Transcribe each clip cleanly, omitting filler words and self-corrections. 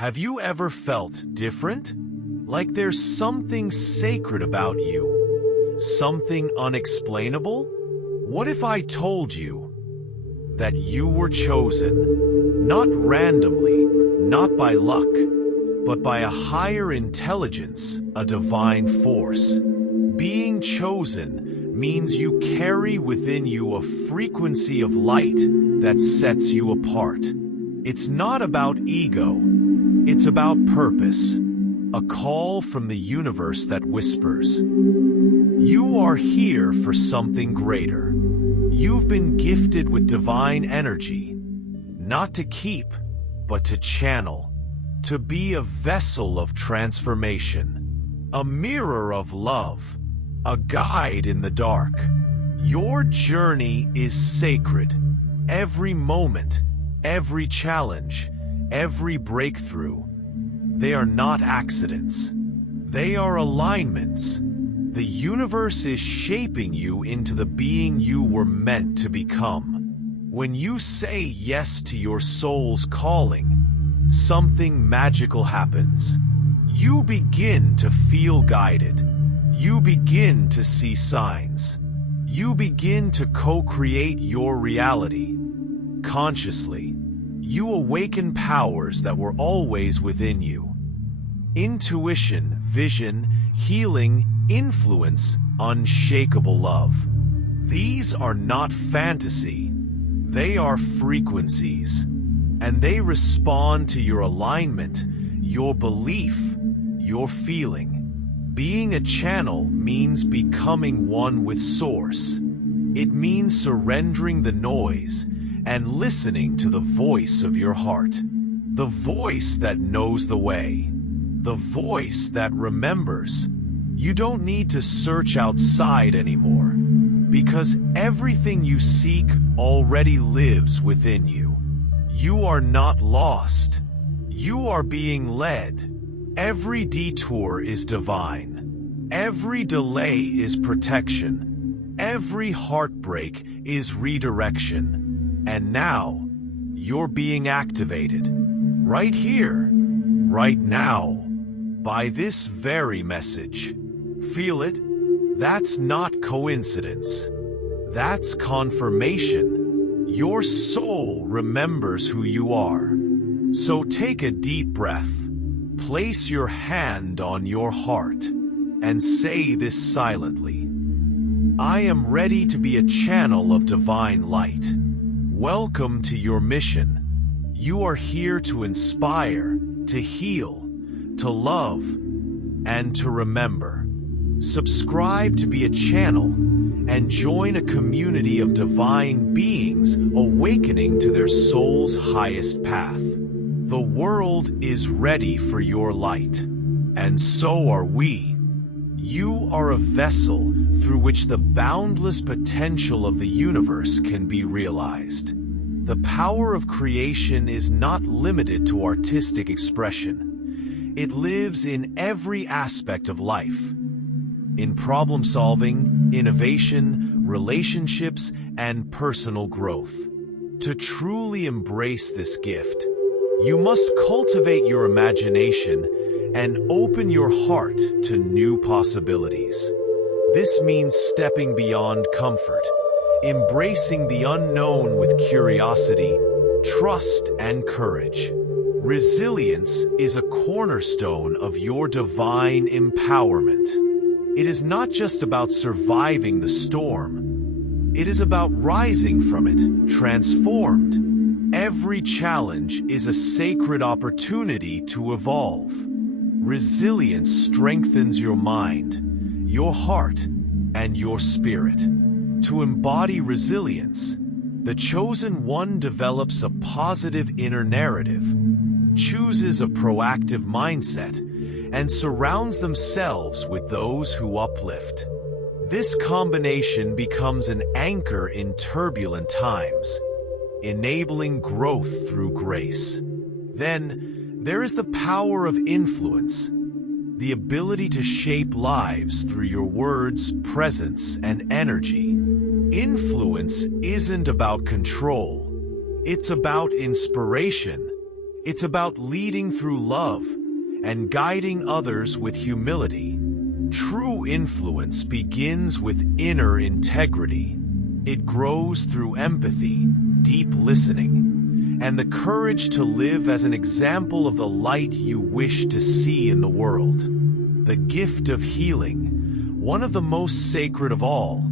Have you ever felt different? Like there's something sacred about you? Something unexplainable? What if I told you that you were chosen, not randomly, not by luck, but by a higher intelligence, a divine force? Being chosen means you carry within you a frequency of light that sets you apart. It's not about ego, it's about purpose, a call from the universe that whispers, you are here for something greater. You've been gifted with divine energy, not to keep, but to channel, to be a vessel of transformation, a mirror of love, a guide in the dark. Your journey is sacred. Every moment, every challenge, every breakthrough, they are not accidents. They are alignments. The universe is shaping you into the being you were meant to become. When you say yes to your soul's calling, something magical happens. You begin to feel guided. You begin to see signs. You begin to co-create your reality. Consciously, you awaken powers that were always within you. Intuition, vision, healing, influence, unshakable love. These are not fantasy. They are frequencies. And they respond to your alignment, your belief, your feeling. Being a channel means becoming one with Source. It means surrendering the noise and listening to the voice of your heart. The voice that knows the way. The voice that remembers. You don't need to search outside anymore, because everything you seek already lives within you. You are not lost. You are being led. Every detour is divine. Every delay is protection. Every heartbreak is redirection. And now, you're being activated. Right here, right now, by this very message. Feel it? That's not coincidence. That's confirmation. Your soul remembers who you are. So take a deep breath. Place your hand on your heart and say this silently. I am ready to be a channel of divine light. Welcome to your mission. You are here to inspire, to heal, to love, and to remember. Subscribe to be a channel and join a community of divine beings awakening to their soul's highest path. The world is ready for your light, and so are we. You are a vessel through which the boundless potential of the universe can be realized. The power of creation is not limited to artistic expression. It lives in every aspect of life. In problem-solving, innovation, relationships, and personal growth. To truly embrace this gift, you must cultivate your imagination and open your heart to new possibilities. This means stepping beyond comfort, embracing the unknown with curiosity, trust, and courage. Resilience is a cornerstone of your divine empowerment. It is not just about surviving the storm. It is about rising from it, transformed. Every challenge is a sacred opportunity to evolve. Resilience strengthens your mind, your heart, and your spirit. To embody resilience, the chosen one develops a positive inner narrative, chooses a proactive mindset, and surrounds themselves with those who uplift. This combination becomes an anchor in turbulent times, enabling growth through grace. Then, there is the power of influence, the ability to shape lives through your words, presence, and energy. Influence isn't about control. It's about inspiration. It's about leading through love and guiding others with humility. True influence begins with inner integrity. It grows through empathy, deep listening, and the courage to live as an example of the light you wish to see in the world. The gift of healing, one of the most sacred of all,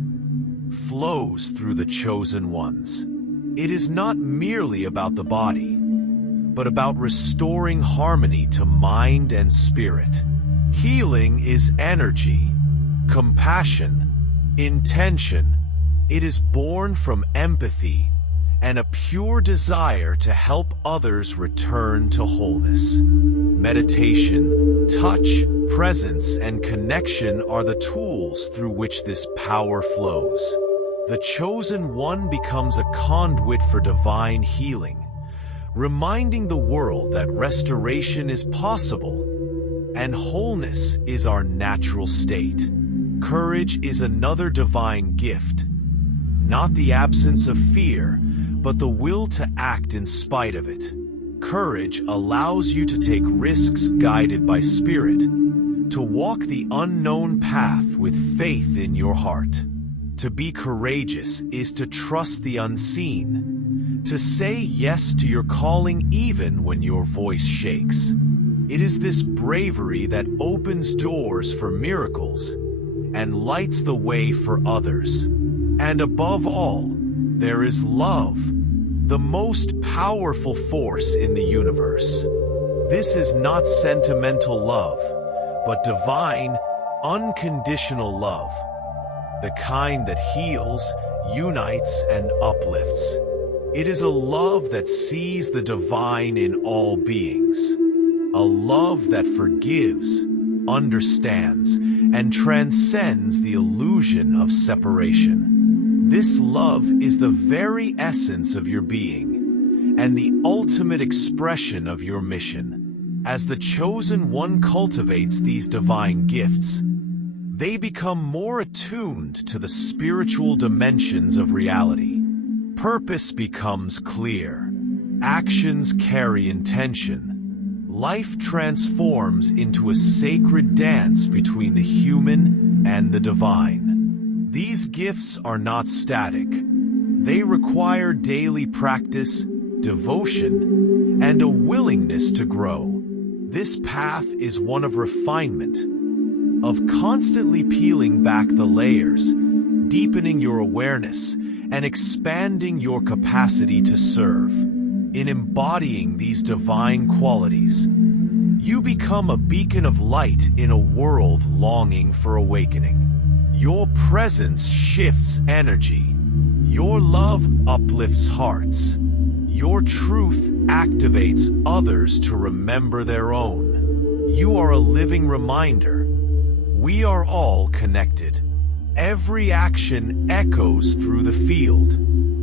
flows through the chosen ones. It is not merely about the body, but about restoring harmony to mind and spirit. Healing is energy, compassion, intention. It is born from empathy and a pure desire to help others return to wholeness. Meditation, touch, presence, and connection are the tools through which this power flows. The chosen one becomes a conduit for divine healing, reminding the world that restoration is possible and wholeness is our natural state. Courage is another divine gift, not the absence of fear, but the will to act in spite of it. Courage allows you to take risks guided by spirit, to walk the unknown path with faith in your heart. To be courageous is to trust the unseen, to say yes to your calling even when your voice shakes. It is this bravery that opens doors for miracles and lights the way for others. And above all, there is love, the most powerful force in the universe. This is not sentimental love, but divine, unconditional love. The kind that heals, unites, and uplifts. It is a love that sees the divine in all beings. A love that forgives, understands, and transcends the illusion of separation. This love is the very essence of your being, and the ultimate expression of your mission. As the chosen one cultivates these divine gifts, they become more attuned to the spiritual dimensions of reality. Purpose becomes clear. Actions carry intention. Life transforms into a sacred dance between the human and the divine. These gifts are not static. They require daily practice, devotion, and a willingness to grow. This path is one of refinement, of constantly peeling back the layers, deepening your awareness, and expanding your capacity to serve. In embodying these divine qualities, you become a beacon of light in a world longing for awakening. Your presence shifts energy. Your love uplifts hearts. Your truth activates others to remember their own. You are a living reminder. We are all connected. Every action echoes through the field,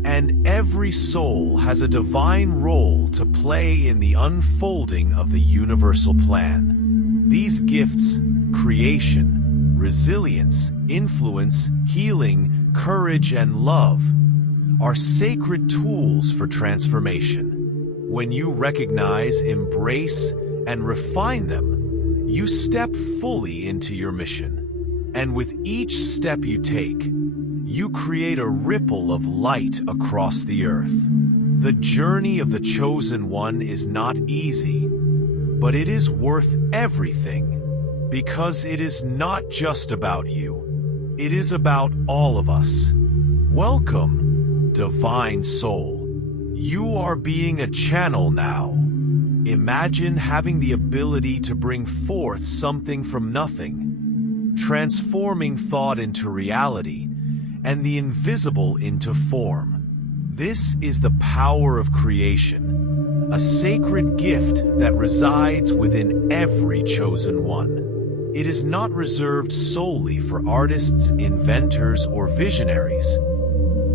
and every soul has a divine role to play in the unfolding of the universal plan. These gifts, creation, resilience, influence, healing, courage, and love, are sacred tools for transformation. When you recognize, embrace, and refine them, you step fully into your mission. And with each step you take, you create a ripple of light across the earth. The journey of the chosen one is not easy, but it is worth everything. Because it is not just about you. It is about all of us. Welcome, divine soul. You are being a channel now. Imagine having the ability to bring forth something from nothing, transforming thought into reality, and the invisible into form. This is the power of creation, a sacred gift that resides within every chosen one. It is not reserved solely for artists, inventors, or visionaries.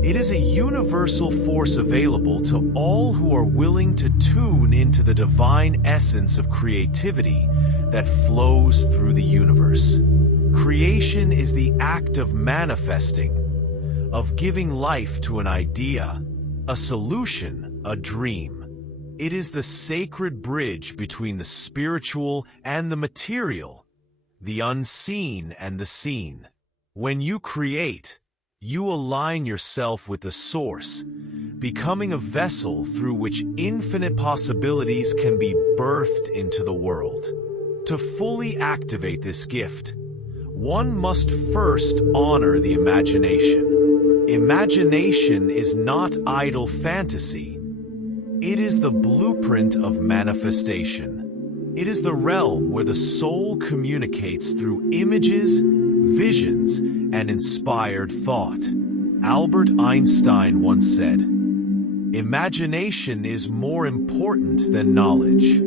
It is a universal force available to all who are willing to tune into the divine essence of creativity that flows through the universe. Creation is the act of manifesting, of giving life to an idea, a solution, a dream. It is the sacred bridge between the spiritual and the material, the unseen and the seen. When you create, you align yourself with the source, becoming a vessel through which infinite possibilities can be birthed into the world. To fully activate this gift, one must first honor the imagination. Imagination is not idle fantasy. It is the blueprint of manifestation. It is the realm where the soul communicates through images, visions, and inspired thought. Albert Einstein once said, "Imagination is more important than knowledge,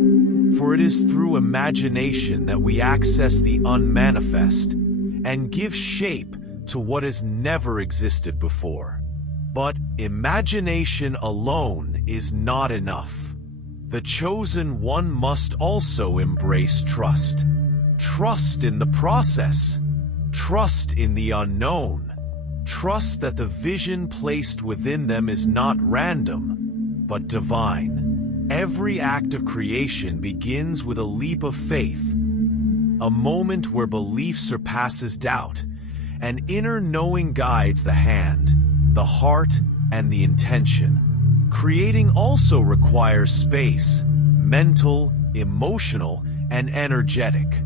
for it is through imagination that we access the unmanifest and give shape to what has never existed before." But imagination alone is not enough. The chosen one must also embrace trust. Trust in the process. Trust in the unknown. Trust that the vision placed within them is not random, but divine. Every act of creation begins with a leap of faith, a moment where belief surpasses doubt, an inner knowing guides the hand, the heart, and the intention. Creating also requires space, mental, emotional, and energetic.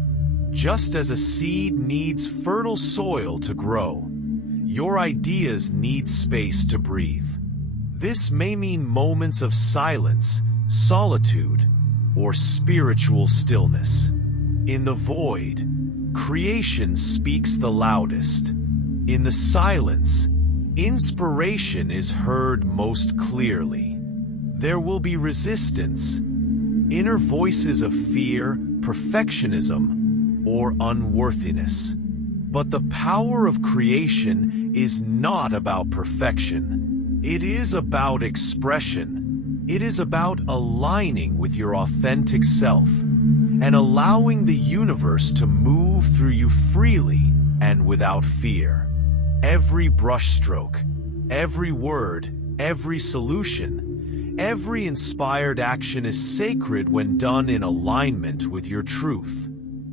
Just as a seed needs fertile soil to grow, your ideas need space to breathe. This may mean moments of silence, solitude, or spiritual stillness. In the void, creation speaks the loudest. In the silence, inspiration is heard most clearly. There will be resistance, inner voices of fear, perfectionism, or unworthiness. But the power of creation is not about perfection. It is about expression. It is about aligning with your authentic self and allowing the universe to move through you freely and without fear. Every brushstroke, every word, every solution, every inspired action is sacred when done in alignment with your truth.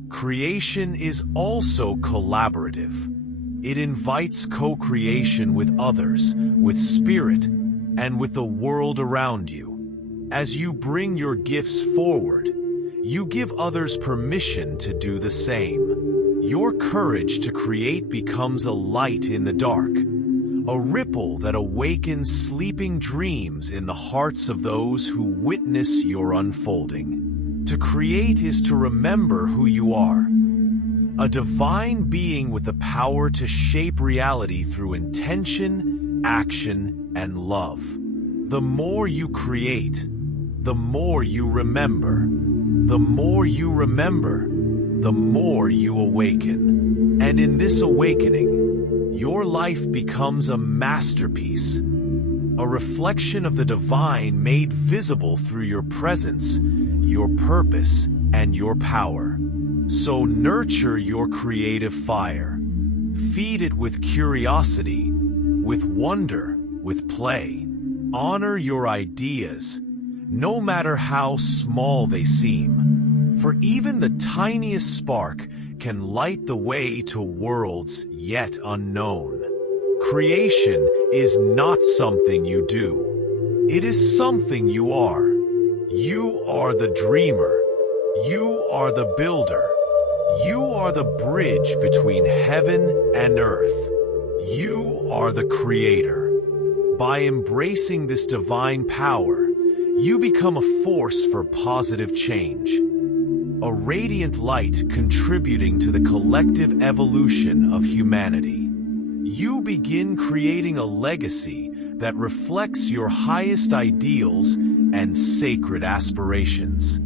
Creation is also collaborative. It invites co-creation with others, with spirit, and with the world around you. As you bring your gifts forward, you give others permission to do the same. Your courage to create becomes a light in the dark, a ripple that awakens sleeping dreams in the hearts of those who witness your unfolding. To create is to remember who you are, a divine being with the power to shape reality through intention, action, and love. The more you create, the more you remember. The more you remember, the more you awaken. And in this awakening, your life becomes a masterpiece, a reflection of the divine made visible through your presence, your purpose, and your power. So nurture your creative fire. Feed it with curiosity, with wonder, with play. Honor your ideas, no matter how small they seem. For even the tiniest spark can light the way to worlds yet unknown. Creation is not something you do. It is something you are. You are the dreamer. You are the builder. You are the bridge between heaven and earth. You are the creator. By embracing this divine power, you become a force for positive change. A radiant light contributing to the collective evolution of humanity. You begin creating a legacy that reflects your highest ideals and sacred aspirations.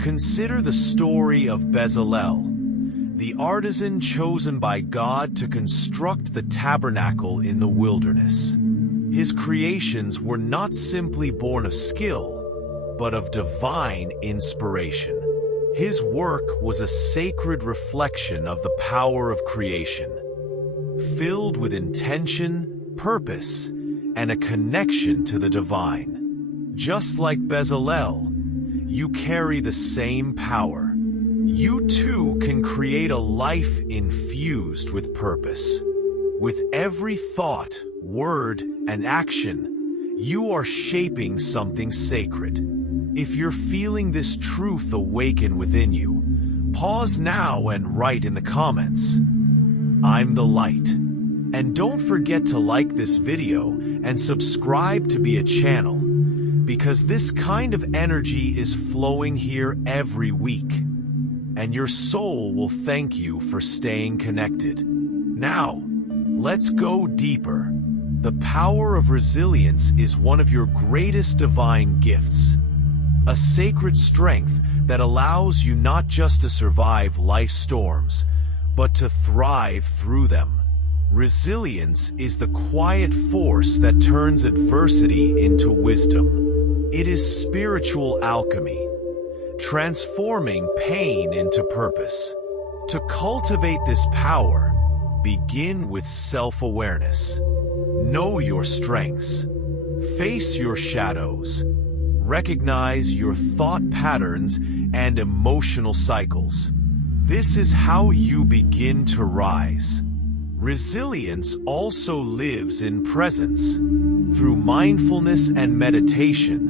Consider the story of Bezalel, the artisan chosen by God to construct the tabernacle in the wilderness. His creations were not simply born of skill, but of divine inspiration. His work was a sacred reflection of the power of creation, filled with intention, purpose, and a connection to the divine. Just like Bezalel, you carry the same power. You too can create a life infused with purpose. With every thought, word, and action, you are shaping something sacred. If you're feeling this truth awaken within you, pause now and write in the comments, "I'm the light." And don't forget to like this video and subscribe to be a channel, because this kind of energy is flowing here every week. And your soul will thank you for staying connected. Now, let's go deeper. The power of resilience is one of your greatest divine gifts. A sacred strength that allows you not just to survive life's storms, but to thrive through them. Resilience is the quiet force that turns adversity into wisdom. It is spiritual alchemy, transforming pain into purpose. To cultivate this power, begin with self-awareness. Know your strengths. Face your shadows. Recognize your thought patterns and emotional cycles. This is how you begin to rise. Resilience also lives in presence. Through mindfulness and meditation,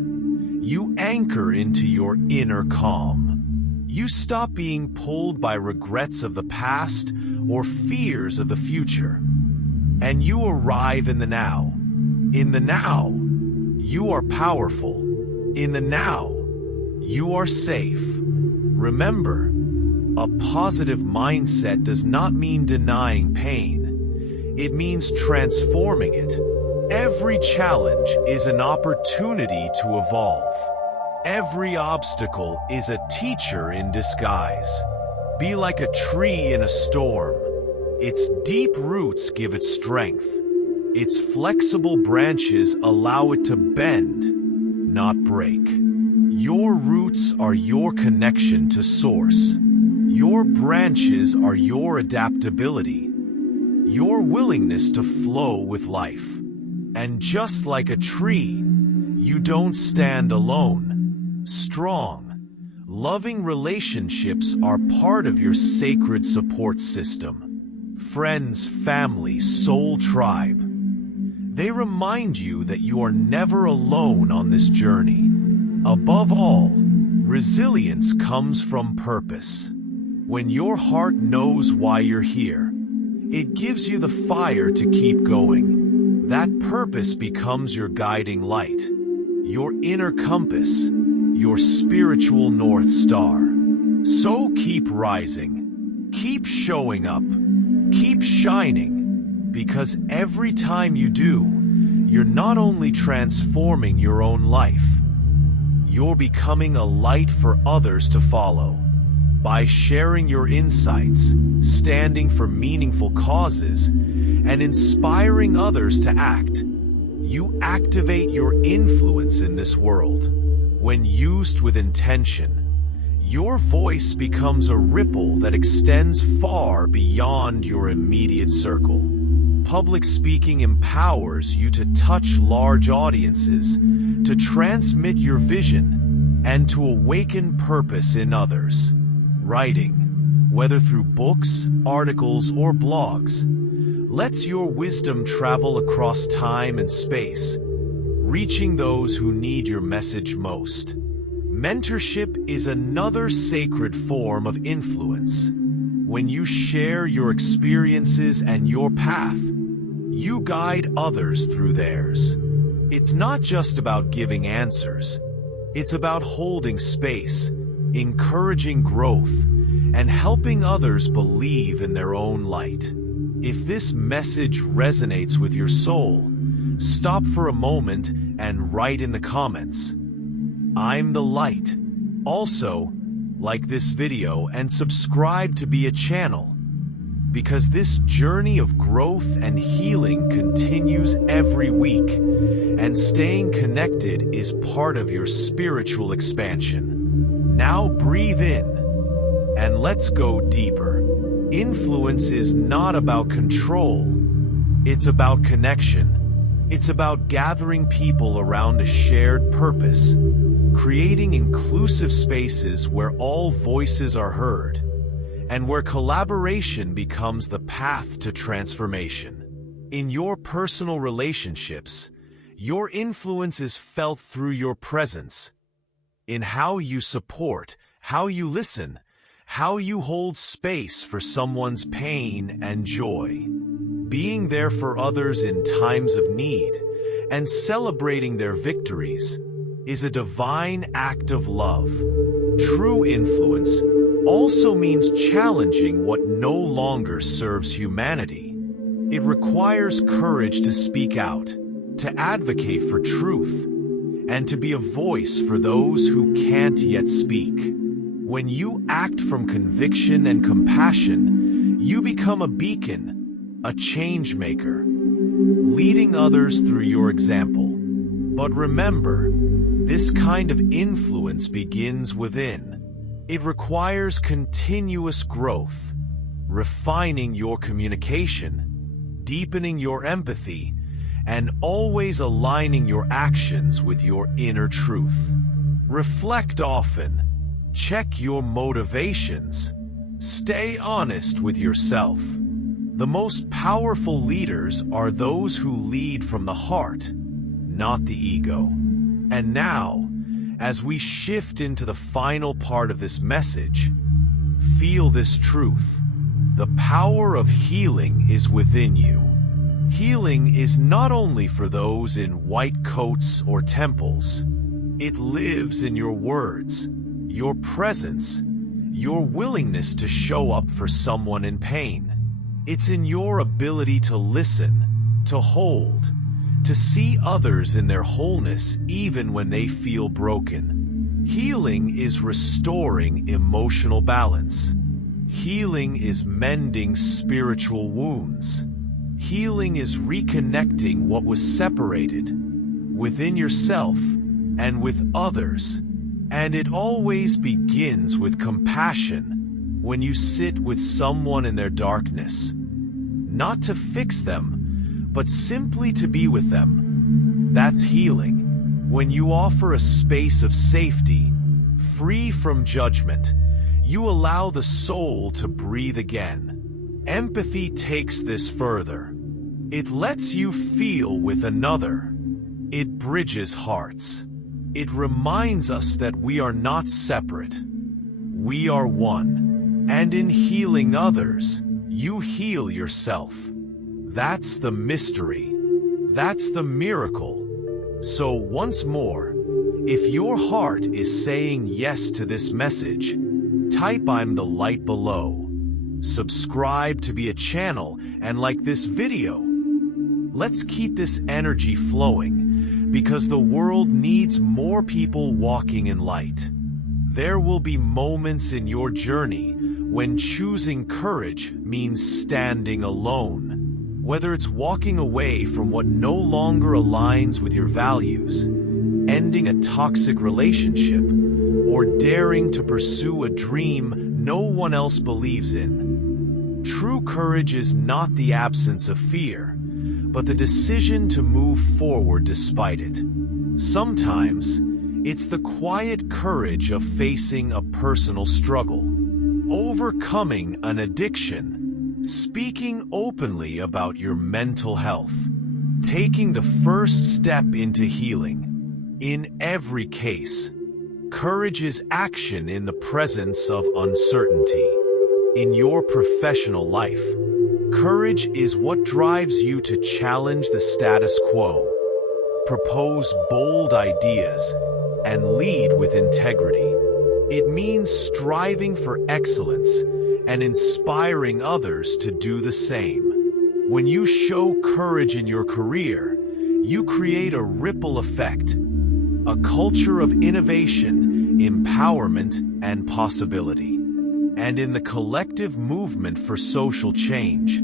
you anchor into your inner calm. You stop being pulled by regrets of the past or fears of the future. And you arrive in the now. In the now, you are powerful. In the now, you are safe. Remember, a positive mindset does not mean denying pain. It means transforming it. Every challenge is an opportunity to evolve. Every obstacle is a teacher in disguise. Be like a tree in a storm. Its deep roots give it strength. Its flexible branches allow it to bend, not break. Your roots are your connection to source. Your branches are your adaptability, your willingness to flow with life. And just like a tree, you don't stand alone. Strong, loving relationships are part of your sacred support system. Friends, family, soul tribe. They remind you that you are never alone on this journey. Above all, resilience comes from purpose. When your heart knows why you're here, it gives you the fire to keep going. That purpose becomes your guiding light, your inner compass, your spiritual North Star. So keep rising, keep showing up, keep shining. Because every time you do, you're not only transforming your own life, you're becoming a light for others to follow. By sharing your insights, standing for meaningful causes, and inspiring others to act, you activate your influence in this world. When used with intention, your voice becomes a ripple that extends far beyond your immediate circle. Public speaking empowers you to touch large audiences, to transmit your vision, and to awaken purpose in others. Writing, whether through books, articles, or blogs, lets your wisdom travel across time and space, reaching those who need your message most. Mentorship is another sacred form of influence. When you share your experiences and your path, you guide others through theirs. It's not just about giving answers. It's about holding space, encouraging growth, and helping others believe in their own light. If this message resonates with your soul, stop for a moment and write in the comments, "I'm the light." Also, like this video and subscribe to be a channel, because this journey of growth and healing continues every week, and staying connected is part of your spiritual expansion. Now breathe in, and let's go deeper. Influence is not about control, it's about connection. It's about gathering people around a shared purpose, creating inclusive spaces where all voices are heard, and where collaboration becomes the path to transformation. In your personal relationships, your influence is felt through your presence, in how you support, how you listen, how you hold space for someone's pain and joy. Being there for others in times of need and celebrating their victories is a divine act of love. True influence also means challenging what no longer serves humanity. It requires courage to speak out, to advocate for truth, and to be a voice for those who can't yet speak. When you act from conviction and compassion, you become a beacon, a change maker, leading others through your example. But remember, this kind of influence begins within. It requires continuous growth, refining your communication, deepening your empathy, and always aligning your actions with your inner truth. Reflect often, check your motivations, stay honest with yourself. The most powerful leaders are those who lead from the heart, not the ego. And now, as we shift into the final part of this message, feel this truth. The power of healing is within you. Healing is not only for those in white coats or temples. It lives in your words, your presence, your willingness to show up for someone in pain. It's in your ability to listen, to hold, to see others in their wholeness even when they feel broken. Healing is restoring emotional balance. Healing is mending spiritual wounds. Healing is reconnecting what was separated within yourself and with others. And it always begins with compassion when you sit with someone in their darkness. Not to fix them, but simply to be with them. That's healing. When you offer a space of safety, free from judgment, you allow the soul to breathe again. Empathy takes this further. It lets you feel with another. It bridges hearts. It reminds us that we are not separate. We are one. And in healing others, you heal yourself. That's the mystery. That's the miracle. So once more, if your heart is saying yes to this message, type "I'm the light" below. Subscribe to be a channel and like this video. Let's keep this energy flowing, because the world needs more people walking in light. There will be moments in your journey when choosing courage means standing alone. Whether it's walking away from what no longer aligns with your values, ending a toxic relationship, or daring to pursue a dream no one else believes in. True courage is not the absence of fear, but the decision to move forward despite it. Sometimes, it's the quiet courage of facing a personal struggle, overcoming an addiction, speaking openly about your mental health, taking the first step into healing. In every case, courage is action in the presence of uncertainty. In your professional life, courage is what drives you to challenge the status quo, propose bold ideas, and lead with integrity. It means striving for excellence and inspiring others to do the same. When you show courage in your career, you create a ripple effect, a culture of innovation, empowerment, and possibility. And in the collective movement for social change,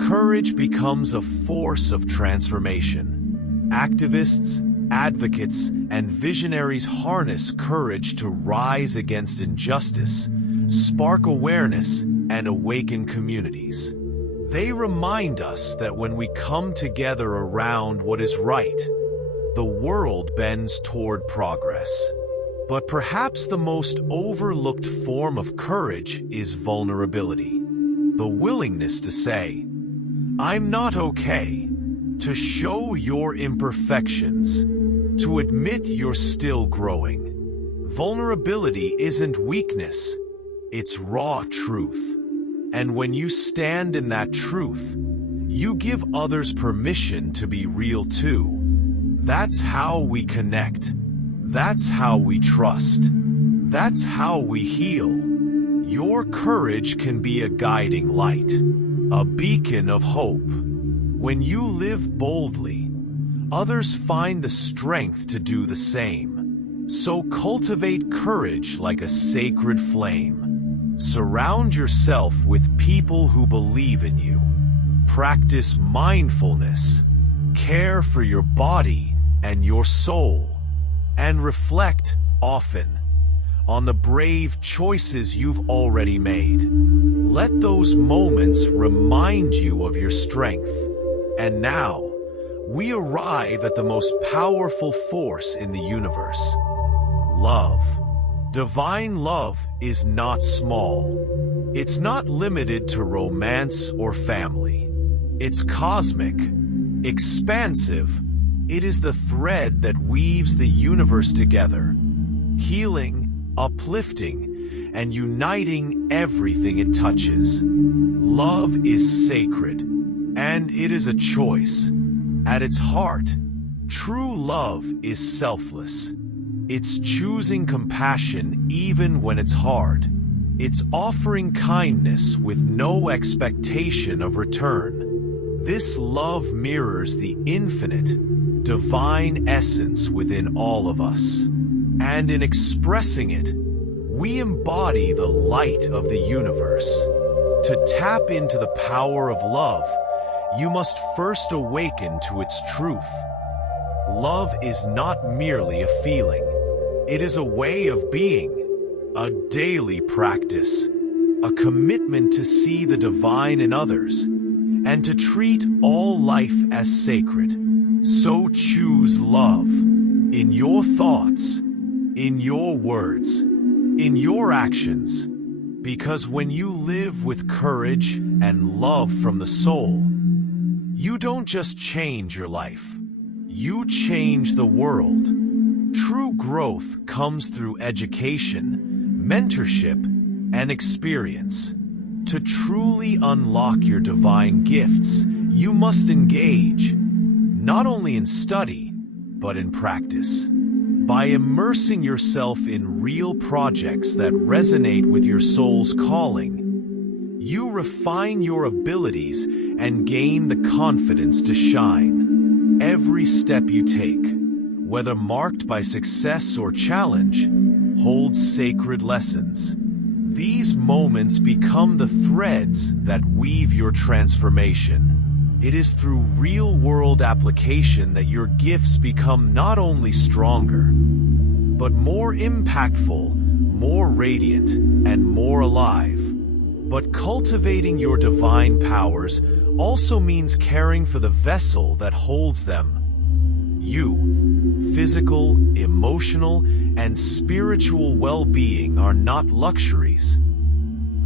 courage becomes a force of transformation. Activists, advocates, and visionaries harness courage to rise against injustice, spark awareness, and awaken communities. They remind us that when we come together around what is right, the world bends toward progress. But perhaps the most overlooked form of courage is vulnerability. The willingness to say, "I'm not okay," to show your imperfections, to admit you're still growing. Vulnerability isn't weakness, it's raw truth. And when you stand in that truth, you give others permission to be real too. That's how we connect. That's how we trust. That's how we heal. Your courage can be a guiding light, a beacon of hope. When you live boldly, others find the strength to do the same. So cultivate courage like a sacred flame. Surround yourself with people who believe in you. Practice mindfulness. Care for your body and your soul. And reflect often on the brave choices you've already made. Let those moments remind you of your strength. And now, we arrive at the most powerful force in the universe: love. Divine love is not small. It's not limited to romance or family. It's cosmic, expansive. It is the thread that weaves the universe together, healing, uplifting, and uniting everything it touches. Love is sacred, and it is a choice. At its heart, true love is selfless. It's choosing compassion even when it's hard. It's offering kindness with no expectation of return. This love mirrors the infinite, divine essence within all of us. And in expressing it, we embody the light of the universe. To tap into the power of love, you must first awaken to its truth. Love is not merely a feeling. It is a way of being, a daily practice, a commitment to see the divine in others, and to treat all life as sacred. So choose love in your thoughts, in your words, in your actions, because when you live with courage and love from the soul, you don't just change your life, you change the world. True growth comes through education, mentorship, and experience. To truly unlock your divine gifts, you must engage, not only in study, but in practice. By immersing yourself in real projects that resonate with your soul's calling, you refine your abilities and gain the confidence to shine. Every step you take, whether marked by success or challenge, holds sacred lessons. These moments become the threads that weave your transformation. It is through real-world application that your gifts become not only stronger, but more impactful, more radiant, and more alive. But cultivating your divine powers also means caring for the vessel that holds them. You. Physical, emotional, and spiritual well-being are not luxuries.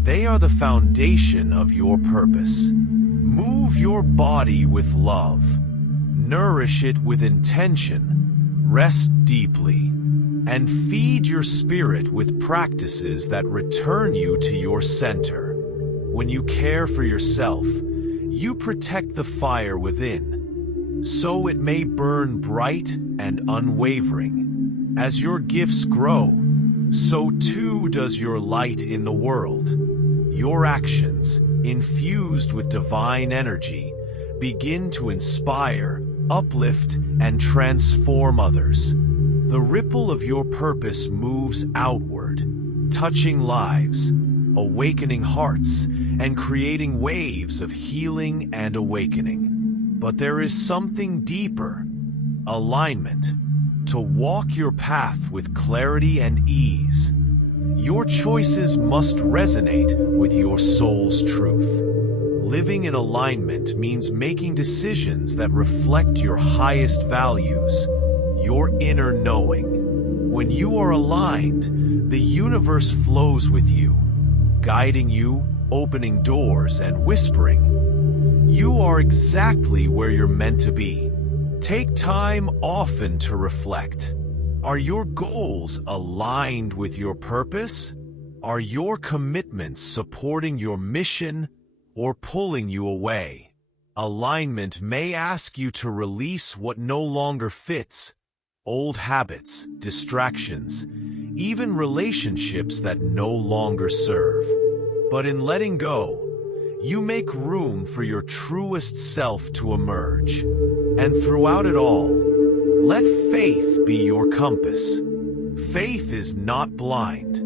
They are the foundation of your purpose. Move your body with love. Nourish it with intention. Rest deeply. And feed your spirit with practices that return you to your center. When you care for yourself, you protect the fire within, so it may burn bright and unwavering. As your gifts grow, so too does your light in the world. Your actions, infused with divine energy, begin to inspire, uplift, and transform others. The ripple of your purpose moves outward, touching lives, awakening hearts, and creating waves of healing and awakening. But there is something deeper: alignment. To walk your path with clarity and ease, your choices must resonate with your soul's truth. Living in alignment means making decisions that reflect your highest values, your inner knowing. When you are aligned, the universe flows with you, guiding you, opening doors, and whispering, "You are exactly where you're meant to be." Take time often to reflect. Are your goals aligned with your purpose? Are your commitments supporting your mission or pulling you away? Alignment may ask you to release what no longer fits, old habits, distractions, even relationships that no longer serve. But in letting go, you make room for your truest self to emerge. And throughout it all, let faith be your compass. Faith is not blind.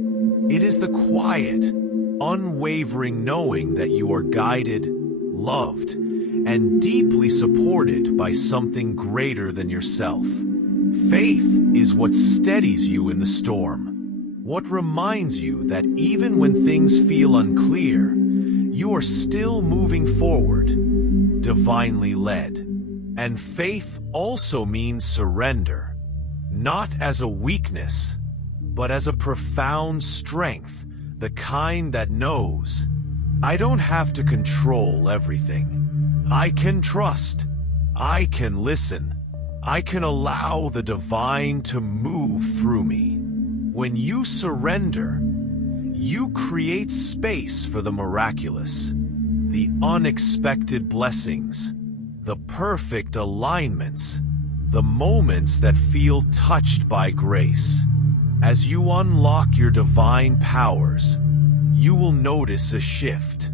It is the quiet, unwavering knowing that you are guided, loved, and deeply supported by something greater than yourself. Faith is what steadies you in the storm, what reminds you that even when things feel unclear, you are still moving forward, divinely led. And faith also means surrender, not as a weakness, but as a profound strength, the kind that knows, I don't have to control everything. I can trust. I can listen. I can allow the divine to move through me. When you surrender, you create space for the miraculous, the unexpected blessings, the perfect alignments, the moments that feel touched by grace. As you unlock your divine powers, you will notice a shift.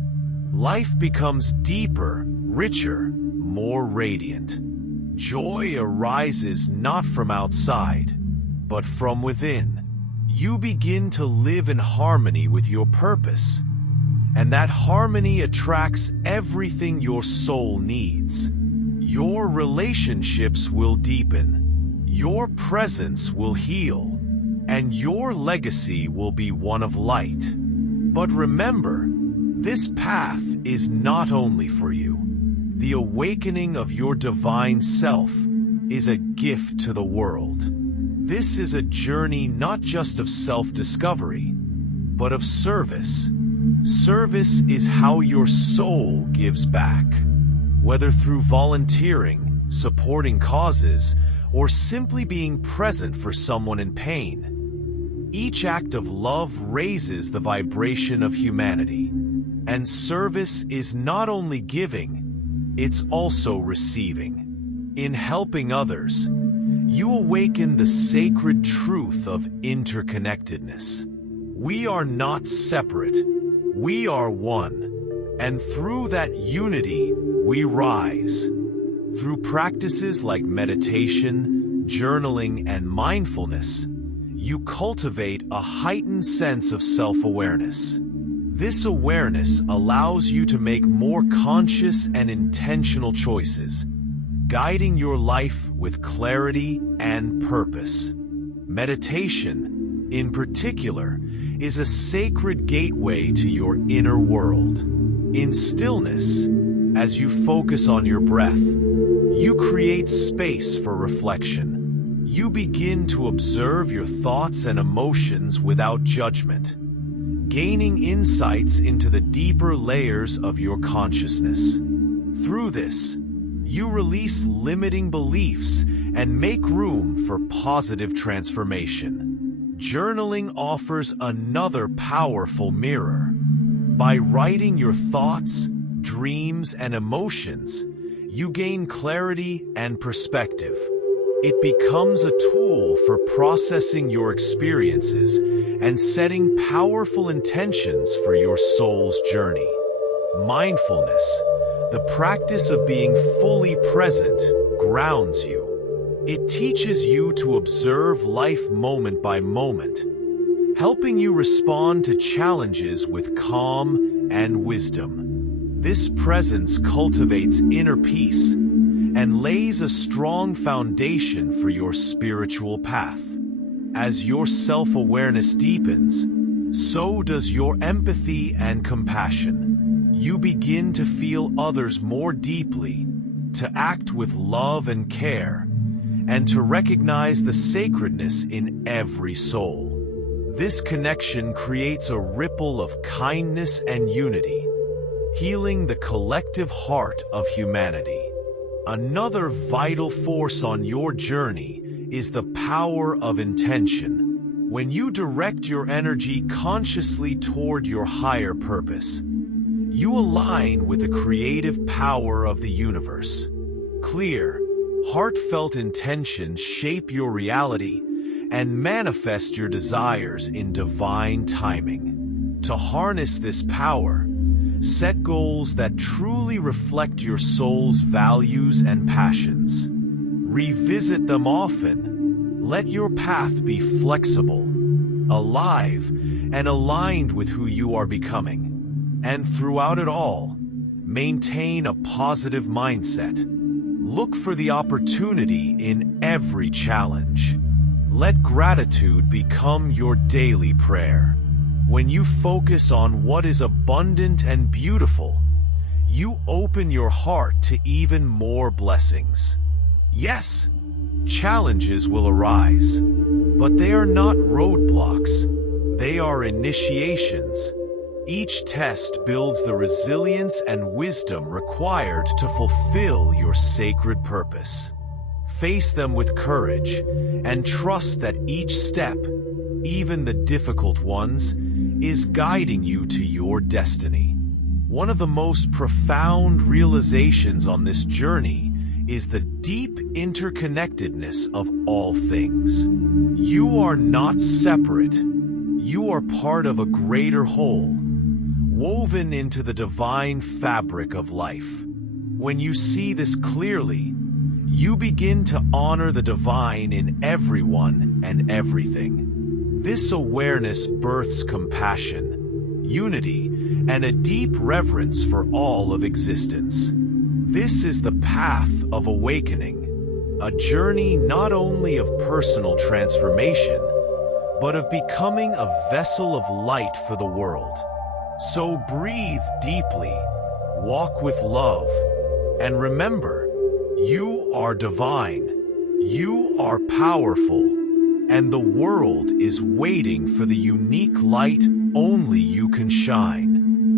Life becomes deeper, richer, more radiant. Joy arises not from outside, but from within. You begin to live in harmony with your purpose, and that harmony attracts everything your soul needs. Your relationships will deepen, your presence will heal, and your legacy will be one of light. But remember, this path is not only for you. The awakening of your divine self is a gift to the world. This is a journey not just of self-discovery, but of service. Service is how your soul gives back. Whether through volunteering, supporting causes, or simply being present for someone in pain, each act of love raises the vibration of humanity. And service is not only giving, it's also receiving. In helping others, you awaken the sacred truth of interconnectedness. We are not separate, we are one. And through that unity, we rise. Through practices like meditation, journaling, and mindfulness, you cultivate a heightened sense of self-awareness. This awareness allows you to make more conscious and intentional choices, guiding your life with clarity and purpose. Meditation, in particular, is a sacred gateway to your inner world. In stillness, as you focus on your breath, you create space for reflection. You begin to observe your thoughts and emotions without judgment, gaining insights into the deeper layers of your consciousness. Through this, you release limiting beliefs and make room for positive transformation. Journaling offers another powerful mirror. By writing your thoughts, dreams, and emotions, you gain clarity and perspective. It becomes a tool for processing your experiences and setting powerful intentions for your soul's journey. Mindfulness, the practice of being fully present, grounds you. It teaches you to observe life moment by moment, helping you respond to challenges with calm and wisdom. This presence cultivates inner peace and lays a strong foundation for your spiritual path. As your self-awareness deepens, so does your empathy and compassion. You begin to feel others more deeply, to act with love and care, and to recognize the sacredness in every soul. This connection creates a ripple of kindness and unity, healing the collective heart of humanity. Another vital force on your journey is the power of intention. When you direct your energy consciously toward your higher purpose, you align with the creative power of the universe. Clear, heartfelt intentions shape your reality and manifest your desires in divine timing. To harness this power, set goals that truly reflect your soul's values and passions. Revisit them often. Let your path be flexible, alive, and aligned with who you are becoming. And throughout it all, maintain a positive mindset. Look for the opportunity in every challenge. Let gratitude become your daily prayer. When you focus on what is abundant and beautiful, you open your heart to even more blessings. Yes, challenges will arise, but they are not roadblocks. They are initiations. Each test builds the resilience and wisdom required to fulfill your sacred purpose. Face them with courage and trust that each step, even the difficult ones, is guiding you to your destiny. One of the most profound realizations on this journey is the deep interconnectedness of all things. You are not separate. You are part of a greater whole, woven into the divine fabric of life. When you see this clearly, you begin to honor the divine in everyone and everything. This awareness births compassion, unity, and a deep reverence for all of existence. This is the path of awakening, a journey not only of personal transformation, but of becoming a vessel of light for the world. So breathe deeply, walk with love, and remember, you are divine, you are powerful, and the world is waiting for the unique light only you can shine.